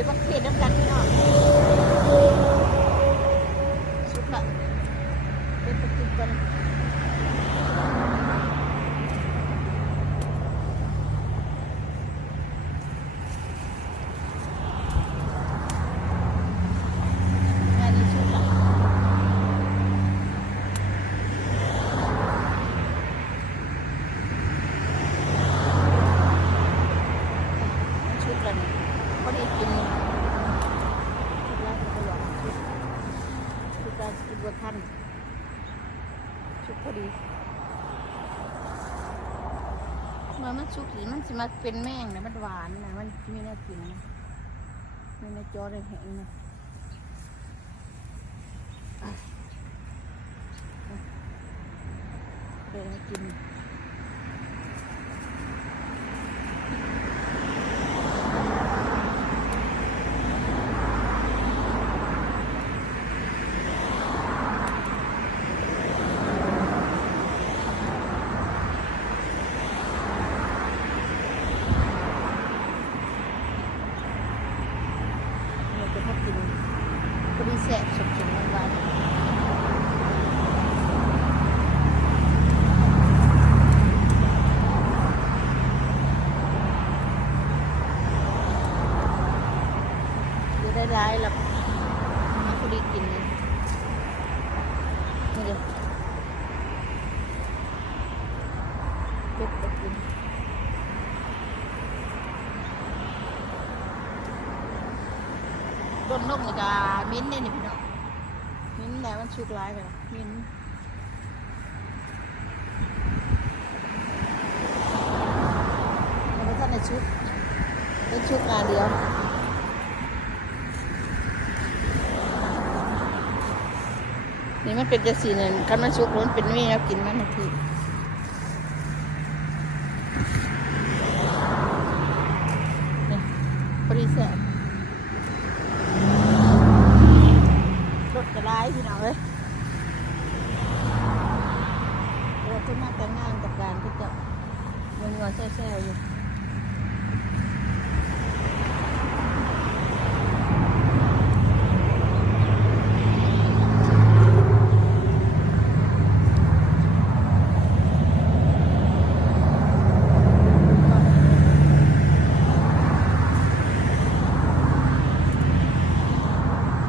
เป็นบักเทศน้ำกันพี่น้องสุดละเป็นตะกินกันงานนี้สุดละชุดละนี่พอดีกินชุดละก็หวานชุดชุดละกินบัวทันชุดพอดี เมื่อมันชุกหรือมันสิมาเป็นแม่งนะมันหวานนะมันไม่น่ากินนะมีน่าจอได้แห้งนะเดี๋ยวกิน เราจะพักกินพอดีแสบสุดๆวันวันๆอยู่ได้ร้ายๆแล้วมาพอดีกินเลยนี่เดี๋ยวเก็บไปกิน ต้นนกนี่ก็มิ้นเนี่ยนี่พี่น้องมิ้นแล้วมันชุกร้ายไปแล้วมิ้นท์มันก็ท่านในชุกเป็นชุกงานเดียวนี่มันเป็นจะสีเนี่ยคันมันชุกล้นเป็นมีแล้วกินมันทันทีพอดีแสบ รถจะร้ายพี่น้องเลยเออคุณมาแต่งงาน การก็จะเงินเงินแซ่ๆอยู่ก็งานนี้งานในชุ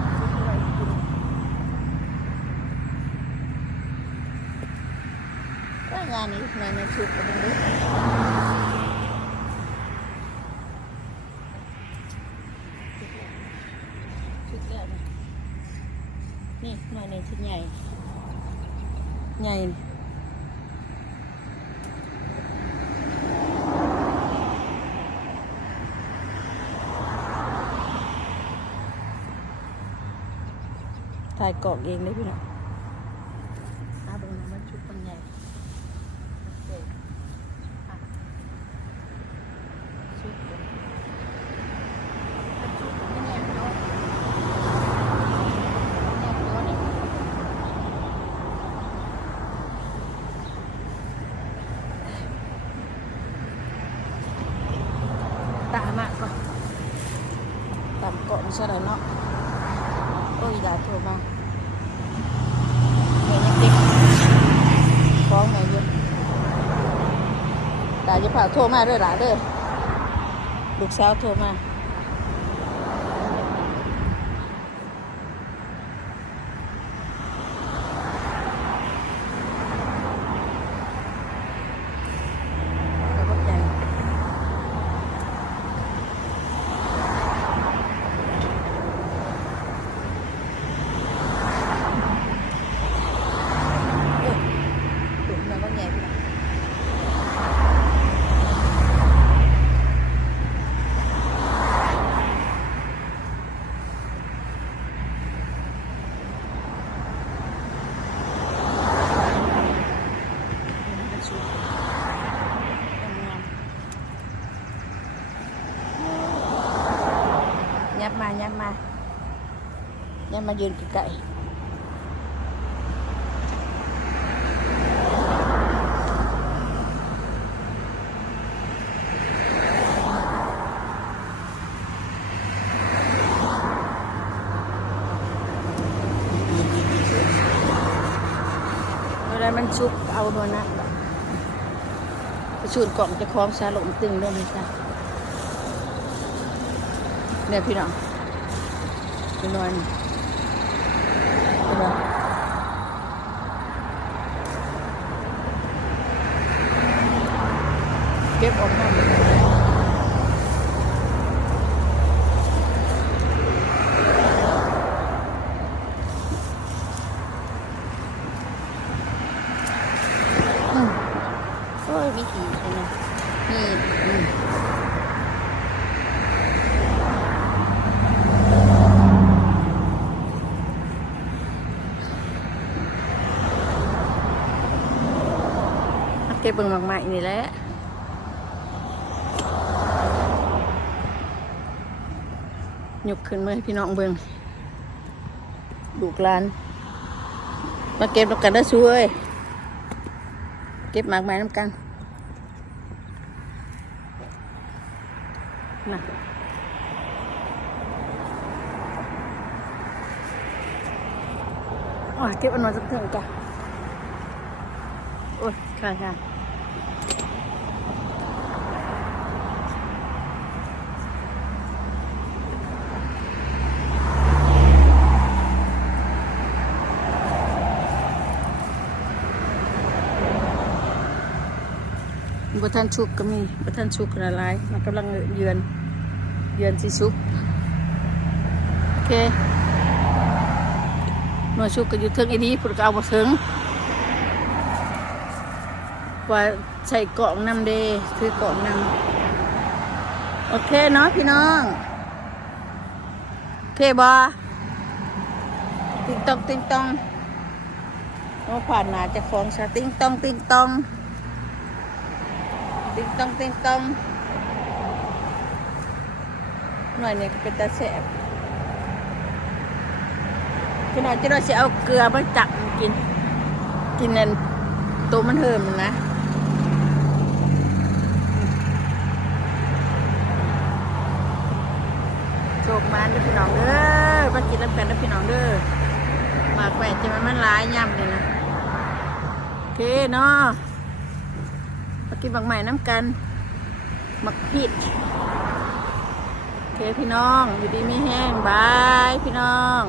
ดกันดูชุดใหญ่นี่หน่อยในชุดใหญ่ ให ญ่ถ่ายกรอกเองเลยพี่น้องอาเบึงนะมันชุดคนใหญ่โอเคอะชุดเดียวชุดไม่แนบเนอะแนบเนอะนี่ ตามากก่อนตามเกาะไม่ใช่เหรอเนาะโอ้ยด่ มายืนไกลๆมันชุบเอาโดนะประชุนกล่องจะคล้องชาลมตึงได้ไหมจ๊ะเนี่ยพี่น้องเป็นวัน พี่น้องเก็บออกมาหมดอืมโอ้ยวิธีใช่ไหมนี่ เบเบิ่งมากๆนี่แหละยกขึ้นมาให้พี่น้องเบิ่งลูกลาน มาเก็บแล้วกันได้ช่วยเก็บหมากไม้น้ำกันน่ะอ้ยเก็บอันมาสักเถอะจ้ะโอ้ยค่ะค่ะ บทันชุกก็มีบทันชุกละลายมันกำลังเยือนเยือนสิชุกโอเคหน่วยชุกก็อยู่เทิงอีนี้พุทธก็เอาบ่ถึงว่าใส่เกาะนำเดคือเกาะนำโอเคเนาะพี่น้องโอเคบอติ๊งตองติ๊งตองว่าผ่านหนาจะของสาติ๊งตองติ๊งตอง ติ๊งตองติ๊งตองหน่วยนี้ก็เป็นตาแสบขนาดจะเราจะเอาเกลือมาจับกิน กินนั่นตัวมันเหิมนนะโชคมันด้อพี่น้องเด้อมากินแล้วกันด้อพี่น้องเด้อมาแหวนจะมันมันร้ายย่ำเลยนะโอเคเนาะ มากินหมากใหม่น้ำกันมักพิดโอเคพี่น้อง อยู่ดีไม่แห้งบายพี่น้อง